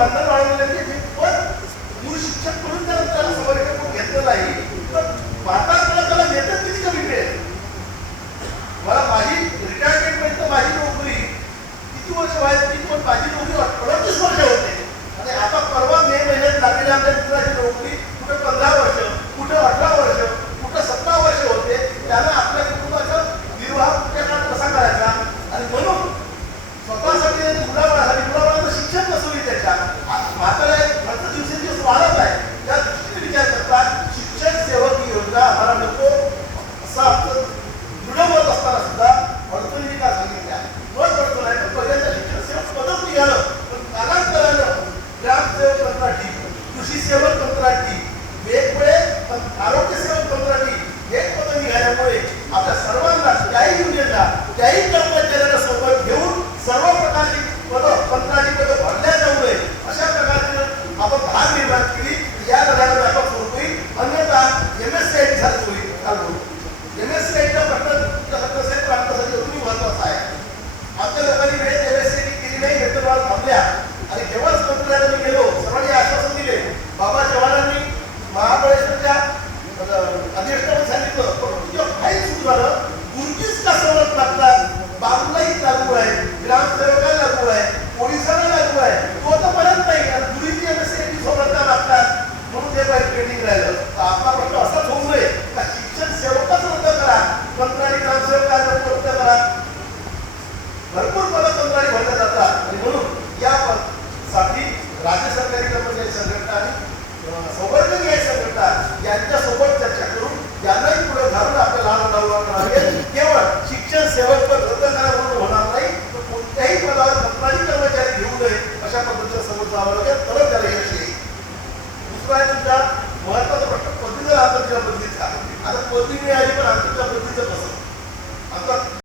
भांडण वाढवलेलं मी पण मूळ शिक्षक म्हणून त्याला त्याला सबरीकरण करून घेतलं नाही तर भारतात मला त्याला वेतन किती कमी मिळेल? मला माझी रिटायरमेंट पर्यंत माझी नोकरी किती वर्ष व्हायची पण माझी नोकरी दृढ मत असताना सुद्धा अडचणी का सांगितल्या? मत अडचण आहे पण पहिल्यांदा शिक्षण सेवक पदच निघालं पण कालांतरानं ग्रामसेवक कंत्राटी कृषी सेवक कंत्राटी वेगवेगळे पण आरोग्य सेवक कंत्राटी हे पद निघाल्यामुळे आपल्या सर्वांना त्याही युनियनला त्याही कर्मचाऱ्यांना सोबत घेऊन सर्व प्रकारची पद कंत्राटी पद भरल्या जाऊ नये. अशा प्रकारचे आपण भाग निर्माण केली. या लढ्याला लागतात. बाबूलाही लागू आहे ग्रामसेवकाला लागू आहे पोलिसांना लागू आहे. तो तर परत नाही आणि गुरुजी एम एस लागतात. म्हणून ते बाहेर ट्रेनिंग राहिलं. तर आपला प्रश्न असाच होऊ नये. का शिक्षण सेवकच रद्द करा. कंत्राटी ग्रामसेवकाला रद्द करा. भरपूर पदं कंत्राटी भरल्या जातात. आणि म्हणून या प- साठी राज्य सरकारी कर्मचारी संघटना आणि अं, संघटना यांच्यासोबत चर्चा करून यांनाही पुढे घालून आपल्या लहान मुलांना palavra